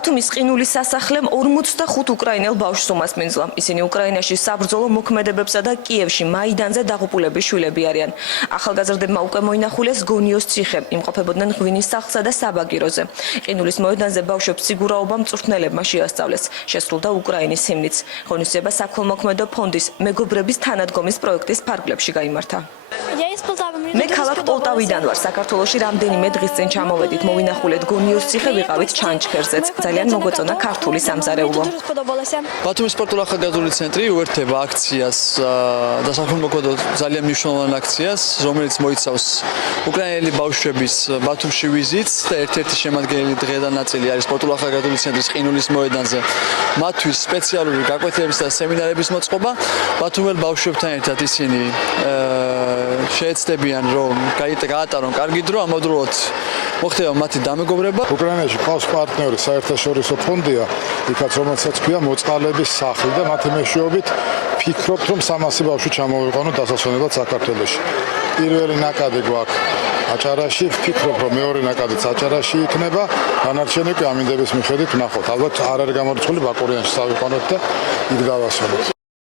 ბათუმის ყინულის სასახლემ 45 უკრაინელ ბავშვს უმასპინძლა. ისინი უკრაინაში საბრძოლო მოქმედებებსა და კიევში მაიდანზე დაღუპულების შვილები არიან. ახალგაზრდებმა უკვე მოინახულეს გონიოს ციხე, იმყოფებოდნენ ღვინის სახლსა და საბაგიროზე. ყინულის მოედანზე ბავშვებს სიგურაობა მწვრთნელებმა შეასწავლეს. შესრულდა უკრაინის ჰიმნიც. ღონისძიება საქველმოქმედო ფონდის მეგობრების თანადგომის პროექტის ფარგლებში გაიმართა. მე ქალაქ პოლტავიდან ვარ. საქართველოში რამდენიმე დღის წინ ჩამოვედით, მოვინახულეთ გონიოს ციხე, ვიყავით ჩანჩქერზეც. ძალიან მოგვეწონა ქართული სამზარეულო. ბათუმის სპორტულ-ახალგაზრდული ცენტრი უერთდება აქციას და საქველმოქმედო ძალიან მნიშვნელოვან აქციას, რომელიც მოიცავს უკრაინელი ბავშვების ბათუმში ვიზიტს და ერთ-ერთი შემადგენელი დღე და ნაწილი არის სპორტულ-ახალგაზრდული ცენტრის ყინულის მოედანზე. მათთვის სპეციალური გაკვეთილების და სემინარების მოწყობა. ბათუმელ ბავშვებთან ერთად ისინი შეეცდებიან რომ გაატარონ კარგი დრო, ამავდროულად მოხდება მათი დამეგობრება. უკრაინაში ყავს პარტნიორი საერთაშორისო ფონდია, იქაც რომელსაც ქვია მოწყალების სახლი და მათი მეშვეობით ფიქრობთ რომ 300 ბავშვი ჩამოვიყვანოთ დასასვენებლად საქართველოში. პირველი ნაკადი გვაქვს აჭარაში, ვფიქრობ რომ მეორე ნაკადიც აჭარაში იქნება, დანარჩენი კი ამინდების მიხედვით ვნახოთ. ალბათ არ არის გამორიცხული ბაკურიანში წავიყვანოთ და იქ გავასვენოთ.